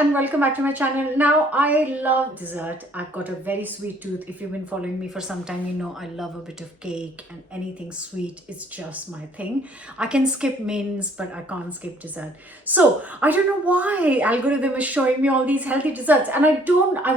and welcome back to my channel. Now I love dessert. I've got a very sweet tooth. If you've been following me for some time, you know I love a bit of cake and anything sweet is just my thing. I can skip mains, but I can't skip dessert. So I don't know why algorithm is showing me all these healthy desserts, and I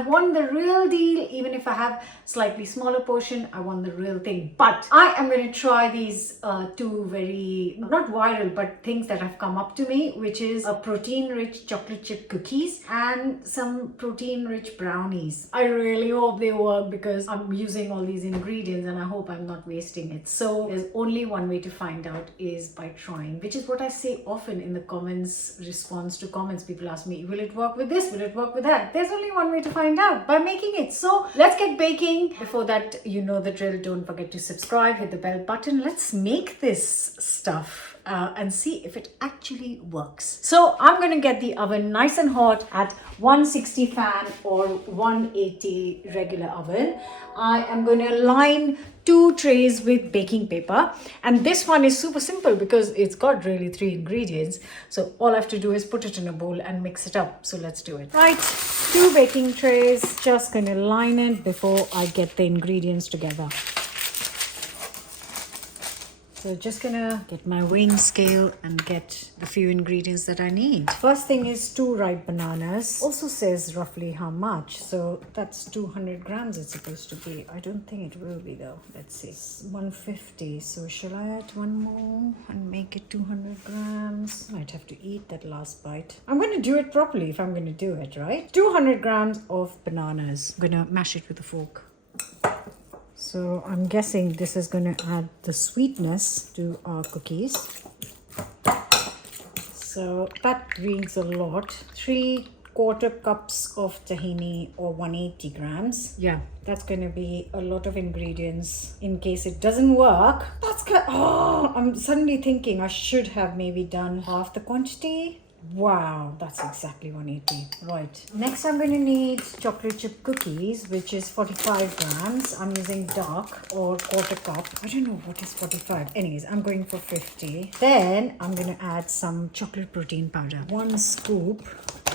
want the real deal. Even if I have slightly smaller portion, I want the real thing. But I am going to try these two very, not viral, but things that have come up to me, which is a protein-rich chocolate chip cookies and some protein-rich brownies. I really hope they work because I'm using all these ingredients and I hope I'm not wasting it. So there's only one way to find out is by trying, which is what I say often in the comments, response to comments. People ask me, will it work with this? Will it work with that? There's only one way to find out, by making it. So let's get baking. Before that, you know the drill. Don't forget to subscribe, hit the bell button. Let's make this stuff and see if it actually works. So I'm going to get the oven nice and hot at 160 fan or 180 regular oven. I am going to line 2 trays with baking paper, and this one is super simple because it's got really 3 ingredients. So all I have to do is put it in a bowl and mix it up. So let's do it. Right, 2 baking trays. Just going to line it before I get the ingredients together. So just gonna get my weighing scale and get the few ingredients that I need. First thing is 2 ripe bananas. Also says roughly how much. So that's 200 grams it's supposed to be. I don't think it will be though. Let's see. It's 150. So shall I add one more and make it 200 grams? Might have to eat that last bite. I'm gonna do it properly if I'm gonna do it, right? 200 grams of bananas. I'm gonna mash it with a fork. So I'm guessing this is going to add the sweetness to our cookies. So that brings a lot. 3/4 cups of tahini or 180 grams. Yeah, that's going to be a lot of ingredients in case it doesn't work. I'm suddenly thinking I should have maybe done half the quantity. Wow, that's exactly 180. Right. Next, I'm going to need chocolate chip cookies, which is 45 grams. I'm using dark or 1/4 cup. I don't know what is 45. Anyways, I'm going for 50. Then I'm going to add some chocolate protein powder. 1 scoop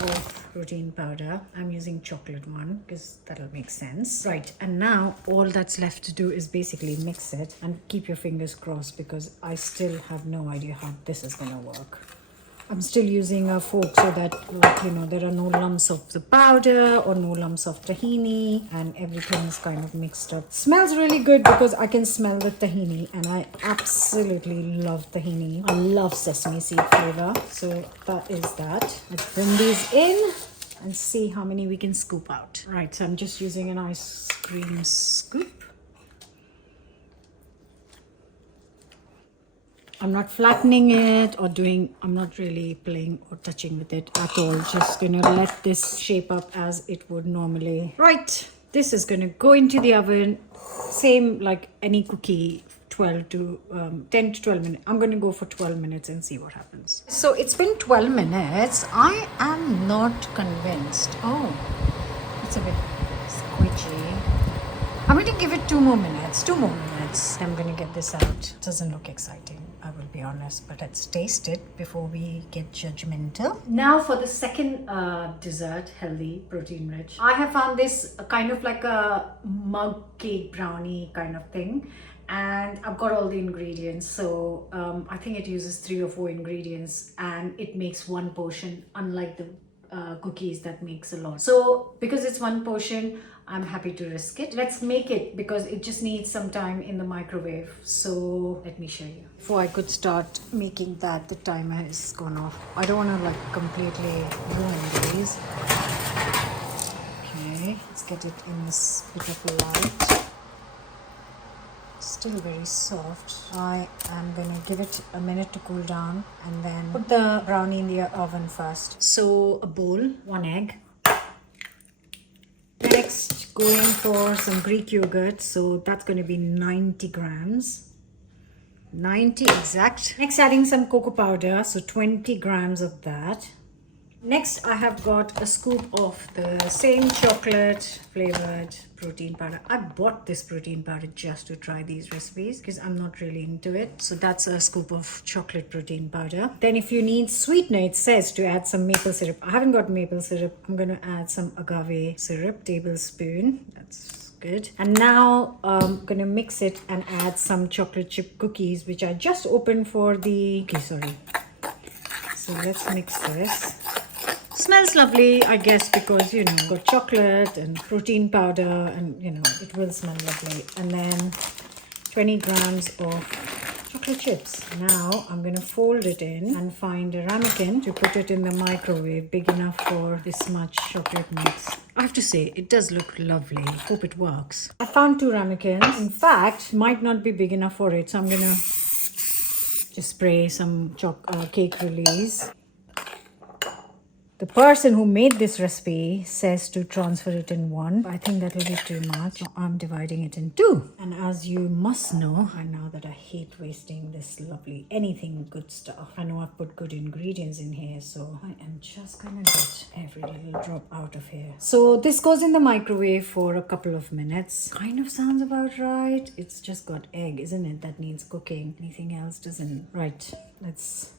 of protein powder. I'm using chocolate one because that'll make sense. Right. And now all that's left to do is basically mix it and keep your fingers crossed because I still have no idea how this is going to work. I'm still using a fork so that, there are no lumps of the powder or no lumps of tahini and everything is kind of mixed up. Smells really good because I can smell the tahini and I absolutely love tahini. I love sesame seed flavor. So that is that. Let's bring these in and see how many we can scoop out. Right, so I'm just using an ice cream scoop. I'm not flattening it or I'm not really playing or touching with it at all. Just gonna let this shape up as it would normally. Right, this is gonna go into the oven. Same like any cookie, 10 to 12 minutes. I'm gonna go for 12 minutes and see what happens. So it's been 12 minutes. I am not convinced. Oh, it's a bit squidgy. I'm going to give it 2 more minutes. 2 more minutes. I'm going to get this out. Doesn't look exciting, I will be honest, but let's taste it before we get judgmental. Now for the second dessert, healthy, protein rich. I have found this kind of like a mug cake brownie kind of thing. And I've got all the ingredients. So I think it uses 3 or 4 ingredients and it makes 1 portion, unlike the cookies that makes a lot. So because it's 1 portion, I'm happy to risk it. Let's make it because it just needs some time in the microwave. So let me show you. Before I could start making that, the timer has gone off. I don't want to like completely ruin these. Okay, let's get it in this bit of light. Still very soft. I am going to give it a minute to cool down and then put the brownie in the oven first. So a bowl, 1 egg. Next, going for some Greek yogurt. So that's going to be 90 grams. 90 exact. Next, adding some cocoa powder. So 20 grams of that. Next, I have got a scoop of the same chocolate flavored protein powder. I bought this protein powder just to try these recipes because I'm not really into it. So that's a scoop of chocolate protein powder. Then if you need sweetener, it says to add some maple syrup. I haven't got maple syrup. I'm going to add some agave syrup, tablespoon. That's good. And now I'm gonna mix it and add some chocolate chip cookies, which I just opened for the so let's mix this. Smells lovely, I guess, because got chocolate and protein powder, and it will smell lovely. And then 20 grams of chocolate chips. Now I'm gonna fold it in and find a ramekin to put it in the microwave, big enough for this much chocolate mix. I have to say, it does look lovely. Hope it works. I found 2 ramekins. In fact, might not be big enough for it, so I'm gonna just spray some cake release. The person who made this recipe says to transfer it in 1. I think that will be too much. So I'm dividing it in 2. And as you must know, I know that I hate wasting this lovely anything good stuff. I know I've put good ingredients in here, so I am just gonna get every little drop out of here. So this goes in the microwave for a couple of minutes. Kind of sounds about right. It's just got egg, isn't it? That needs cooking. Anything else doesn't. Right, let's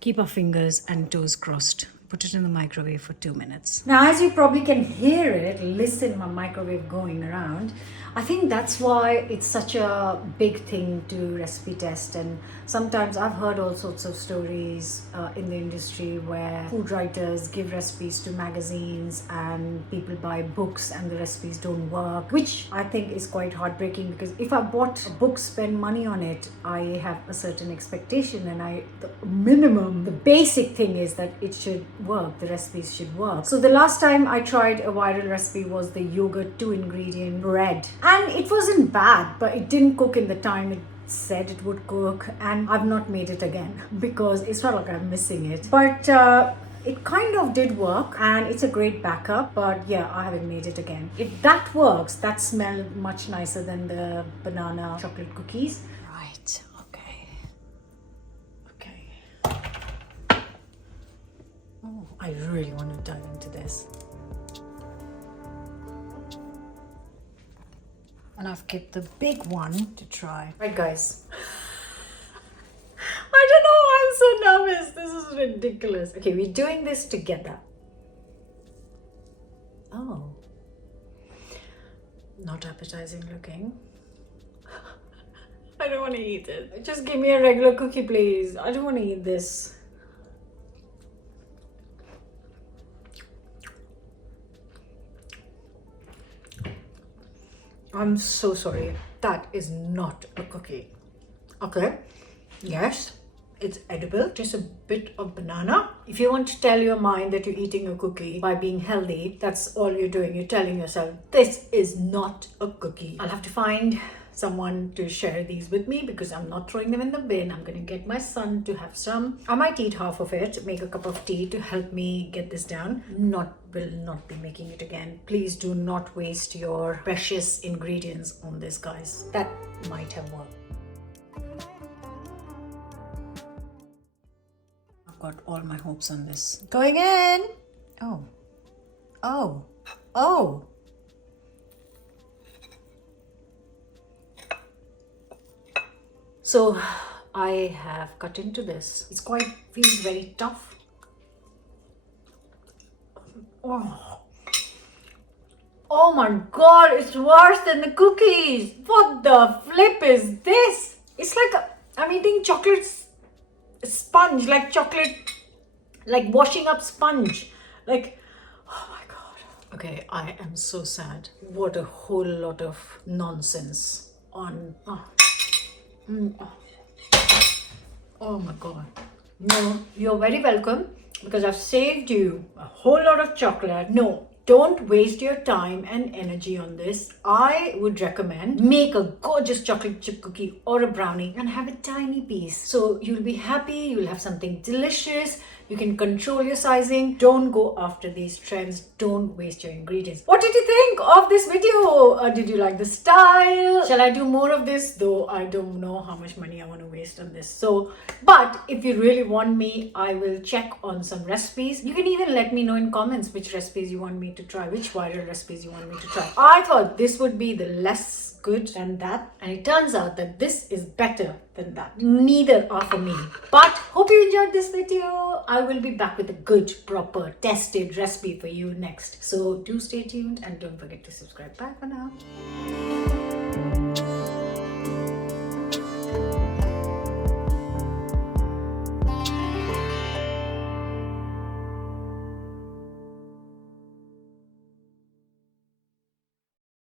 keep our fingers and toes crossed. Put it in the microwave for 2 minutes. Now, as you probably can hear it, listen, my microwave going around. I think that's why it's such a big thing to recipe test. And sometimes I've heard all sorts of stories in the industry where food writers give recipes to magazines and people buy books and the recipes don't work, which I think is quite heartbreaking, because if I bought a book, spend money on it, I have a certain expectation, and the minimum, the basic thing is that it should work, the recipes should work. So the last time I tried a viral recipe was the yogurt 2-ingredient bread, and it wasn't bad, but it didn't cook in the time it said it would cook, and I've not made it again because it's not like I'm missing it. But it kind of did work, and it's a great backup, but yeah, I haven't made it again. If that works, that smelled much nicer than the banana chocolate cookies. Right, okay. Oh, I really want to dive into this. And I've kept the big one to try. Right, guys. I don't know why I'm so nervous. This is ridiculous. Okay, we're doing this together. Oh. Not appetizing looking. I don't want to eat it. Just give me a regular cookie, please. I don't want to eat this. I'm so sorry. That is not a cookie. Okay. Yes, it's edible. Just a bit of banana. If you want to tell your mind that you're eating a cookie by being healthy, that's all you're doing. You're telling yourself, this is not a cookie. I'll have to find someone to share these with me because I'm not throwing them in the bin. I'm going to get my son to have some. I might eat half of it, make a cup of tea to help me get this down. Will not be making it again. Please do not waste your precious ingredients on this, guys. That might have worked. I've got all my hopes on this. Going in. Oh. So I have cut into this. It's feels very tough. Oh my god, it's worse than the cookies. What the flip is this? It's like I'm eating chocolate sponge, like chocolate, like washing up sponge. Like, oh my god. Okay, I am so sad. What a whole lot of nonsense on. Oh my god. No, you're very welcome, because I've saved you a whole lot of chocolate. No, don't waste your time and energy on this. I would recommend make a gorgeous chocolate chip cookie or a brownie and have a tiny piece. So you'll be happy, you'll have something delicious, You can control your sizing. Don't go after these trends. Don't waste your ingredients. What did you think of this video? Did you like the style? Shall I do more of this? Though I don't know how much money I want to waste on this. So, but if you really want me, I will check on some recipes. You can even let me know in comments which recipes you want me to try, which viral recipes you want me to try. I thought this would be the less good than that, and it turns out that this is better than that. Neither are for me. But hope you enjoyed this video. I will be back with a good, proper, tested recipe for you next. So do stay tuned and don't forget to subscribe. Bye for now.